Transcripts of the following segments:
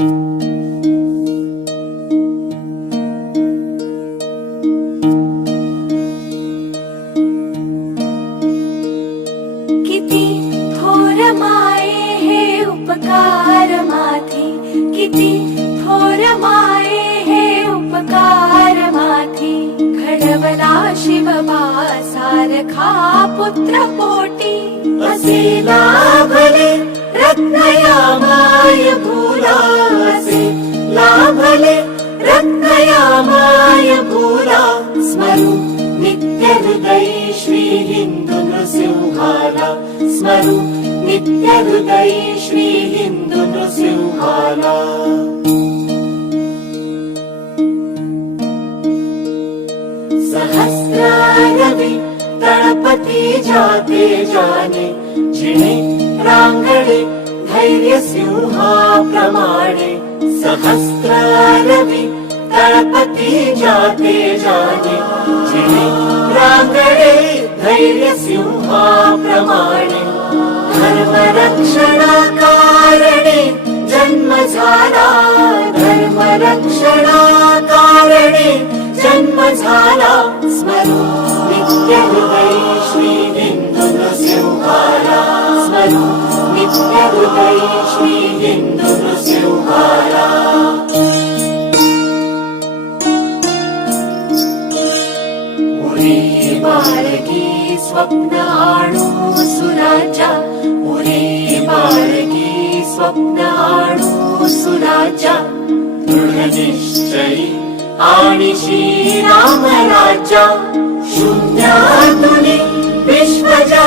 थोर माये उपकार माथी थोर माये उपकार माथी. घडवला शिव सारखा पुत्र पोटी. असे लाभले रत्नया माय भूला स्मरू। नित्य हृदय श्री हिंदू नृसिंहाला स्मरू। नित्य हृदय श्री हिंदू नृसिंहाला सहस्रारवि तळपती जाते जाने जिणे रांगणे धैर्य सिंहाप्रमाणे सहस्रारवि तळपती जाते जाने जिणे रांगणे धैर्य सिंहाप्रमाणे धर्मरक्षणाकारणे जन्म झाला धर्मरक्षणाकारणे जन्म झाला स्मरू नित्य हृदय श्री हिंदू नृसिंहाला स्मरू नित्य हृदय उरी बाळगी स्वप्न आणू सुराजा उरी बाळगी स्वप्न आणू सुराजा दृढ निश्चयी आणि श्रीराम राजा शून्यातुनी विश्वजा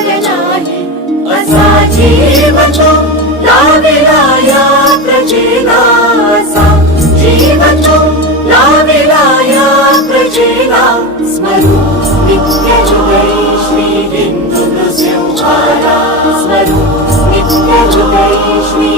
असा जीव तो लाविला या प्रजेला असा जीव तो लाविला या प्रजेला स्मरू नित्य हृदय श्री हिंदू नृसिंहाला स्मरू नित्य हृदय श्री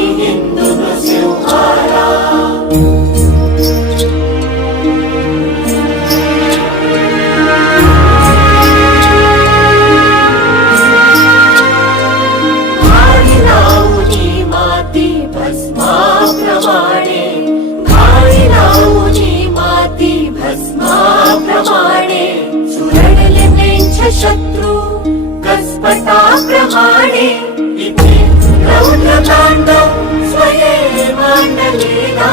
శత్రు కస్పటాగ్రహాణి ఇతి రౌద్రకాండ స్వయే మండలేదా